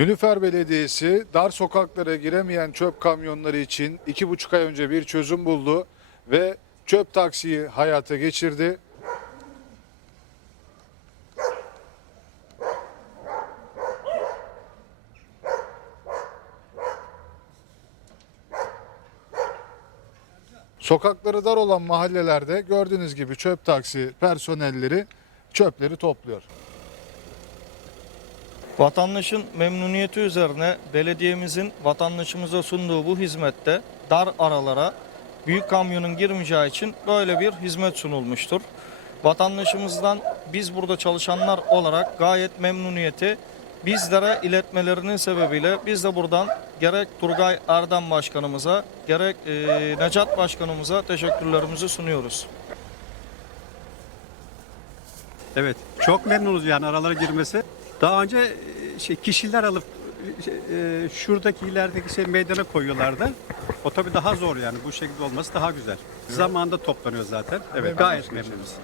Nülüfer Belediyesi dar sokaklara giremeyen çöp kamyonları için iki buçuk ay önce bir çözüm buldu ve çöp taksiyi hayata geçirdi. Sokakları dar olan mahallelerde gördüğünüz gibi çöp taksi personelleri çöpleri topluyor. Vatandaşın memnuniyeti üzerine belediyemizin vatandaşımıza sunduğu bu hizmette dar aralara büyük kamyonun girmeyeceği için böyle bir hizmet sunulmuştur. Vatandaşımızdan biz burada çalışanlar olarak gayet memnuniyeti bizlere iletmelerinin sebebiyle biz de buradan gerek Turgay Erdem Başkanımıza gerek e, Necat Başkanımıza teşekkürlerimizi sunuyoruz. Evet, çok memnunuz yani aralara girmesi. Daha önce e, şey kişiler alıp e, e, şuradaki ilerideki şey meydana koyuyorlardı. O tabii daha zor yani bu şekilde olması daha güzel. Zamanında toplanıyor zaten. Evet, gayet memnunuz.